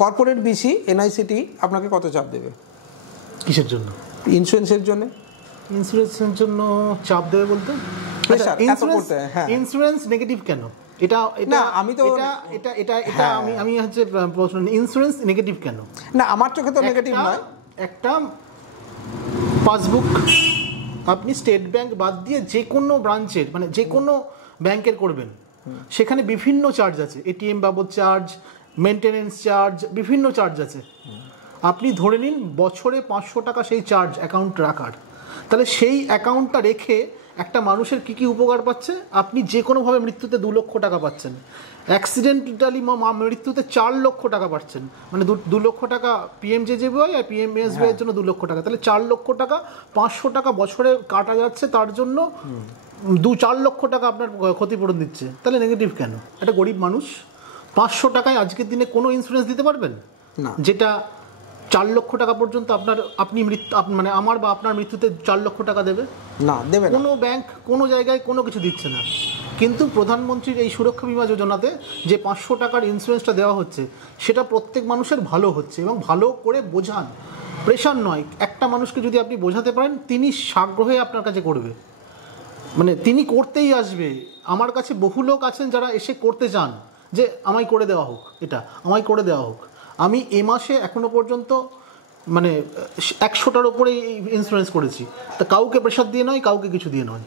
Corporate BC এনআইসিটি আপনাকে কত চাপ দেবে? কিসের জন্য? ইন্স্যুরেন্সের জন্য। ইন্স্যুরেন্সের জন্য চাপ দেবে বলতে ইন্স্যুরেন্স নেগেটিভ কেন? এটা এটা আমি তো এটা এটা এটা আমি হচ্ছে প্রশ্ন, ইন্স্যুরেন্স নেগেটিভ কেন? না, আমার চোখে তো নেগেটিভ নয়। একটা পাসবুক আপনি স্টেট ব্যাংক বাদ দিয়ে যে কোনো ব্রাঞ্চের, মানে যে কোনো ব্যাংকের করবেন, সেখানে বিভিন্ন চার্জ আছে, এটিএম বাবদ চার্জ, মেনটেনেন্স চার্জ, বিভিন্ন চার্জ আছে। আপনি ধরে নিন বছরে 500 টাকা সেই চার্জ অ্যাকাউন্ট রাখার, তাহলে সেই অ্যাকাউন্টটা রেখে একটা মানুষের কী কী উপকার পাচ্ছে? আপনি যে কোনোভাবে মৃত্যুতে 2 লক্ষ টাকা পাচ্ছেন, অ্যাক্সিডেন্টালি মৃত্যুতে 4 লক্ষ টাকা পাচ্ছেন, মানে 2 লক্ষ টাকা পিএমজেজেবিওয়াই আর পিএমএসবিওয়াই এর জন্য 2 লক্ষ টাকা, তাহলে 4 লক্ষ টাকা, 500 টাকা বছরে কাটা যাচ্ছে, তার জন্য 4 লক্ষ টাকা আপনার ক্ষতিপূরণ দিচ্ছে। তাহলে নেগেটিভ কেন? একটা গরিব মানুষ 500 টাকায় আজকের দিনে কোনো ইন্স্যুরেন্স দিতে পারবেন না, যেটা 4 লক্ষ টাকা পর্যন্ত আপনি মানে আমার বা আপনার মৃত্যুতে 4 লক্ষ টাকা দেবে? না, দেবে না। কোনো ব্যাংক কোনো জায়গায় কোনো কিছু দিচ্ছে না। কিন্তু প্রধানমন্ত্রীর এই সুরক্ষা বীমা যোজনাতে যে 500 টাকার ইন্স্যুরেন্সটা দেওয়া হচ্ছে, সেটা প্রত্যেক মানুষের ভালো হচ্ছে, এবং ভালো করে বোঝান, প্রেশার নয়। একটা মানুষকে যদি আপনি বোঝাতে পারেন, তিনি সাগ্রহে আপনার কাছে করবে, মানে তিনি করতেই আসবে। আমার কাছে বহু লোক আছেন যারা এসে করতে চান যে আমায় করে দেওয়া হোক, এটা আমায় করে দেওয়া হোক। আমি এ মাসে এখনো পর্যন্ত মানে 100টার উপরে ইন্স্যুরেন্স করেছি, তা কাউকে প্রেশার দিয়ে নয়, কাউকে কিছু দিয়ে নয়।